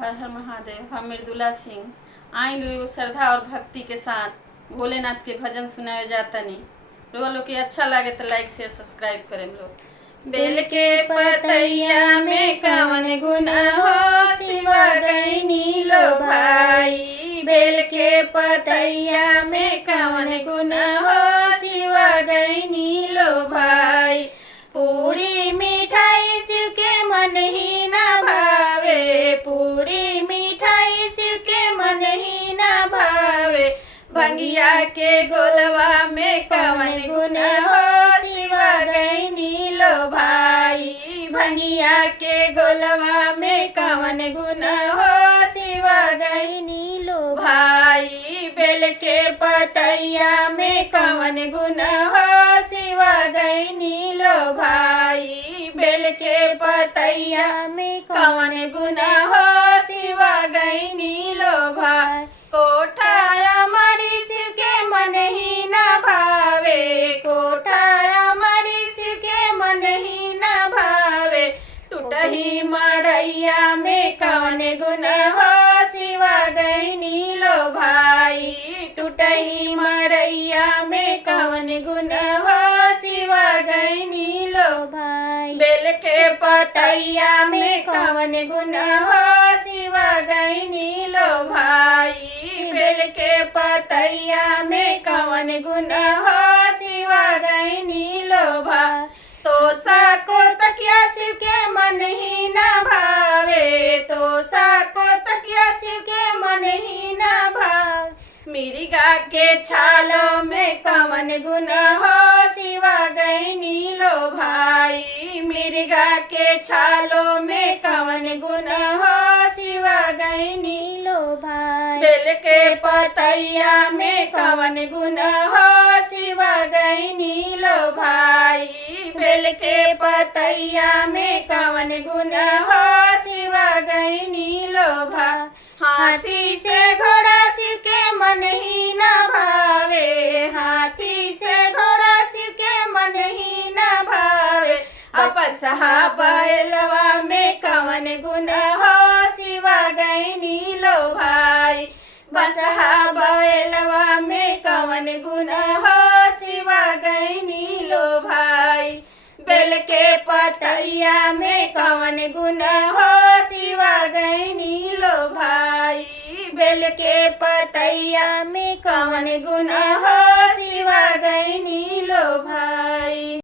हर हर महादेव। हम मृदुला सिंह आई लो श्रद्धा और भक्ति के साथ भोलेनाथ के भजन सुनाए जाता नहीं। लोग के अच्छा लगे तो लाइक शेयर सब्सक्राइब करें लोग। बेल के पतैया में कवन गुना हो सिवा गईनी लो भाई। बेल के पतैया में कवन गुना हो सिवा गईनी लो भाई। पूरी मिठाई शिव के मन ही ना भावे। पूरी मिठाई शिव के मन ही ना भावे। भंगिया के गोलवा में कवन गुण हो सिवा गईनी लो भाई। भंगिया के गोलवा में कवन गुण हो सिवा गईनी लो भाई। बेल के पतैया में कवन गुण हो सिवा गईनी लो भाई। बेल के पतैया में कवन गुण हो सिवा गईनी लो भाई। कोठाया मरी शिव के मन ही ना भावे। कोठाया मरी शिव के मन ही ना भावे। टूटही मड़ैया में कवन गुण हो सिवा गईनी लो भाई। टूटही मड़ैया में कवन गुण हो सिवा गईनी लो भाई। बेल के पतैया में कवन गुण हो सिवा गईनी लो भाई। बेल के पतैया में कवन गुण हो सिवा गईनी लो भाई। तोसा को तकिया शिव के मन ही ना भावे। तोसा को तकिया शिव के मन ही ना भावे। मिर्गा के छालों में कवन गुण हो सिवा गईनी लो भाई। मिर्गा के छालों में कवन गुण हो सिवा गईनी लो भाई। बेल के पतैया में कवन गुण हो सिवा गईनी लो भाई। बेल के पतैया में कवन गुण हो सिवा गईनी लो भाई। हाथी से घोड़ा शिव के मन ही ना भावे। हाथी से घोड़ा शिव के मन ही ना भावे। अपसहा बैलवा में कवन गुण हो सिवा गईनी लो भाई। बसहा बैलवा में कवन गुण हो सिवा गईनी लो भाई। बेल के पतैया में कवन गुण हो सिवा गईनी लो भाई। बेल के पतैया में कवन गुण हो सिवा गईनी लो भाई।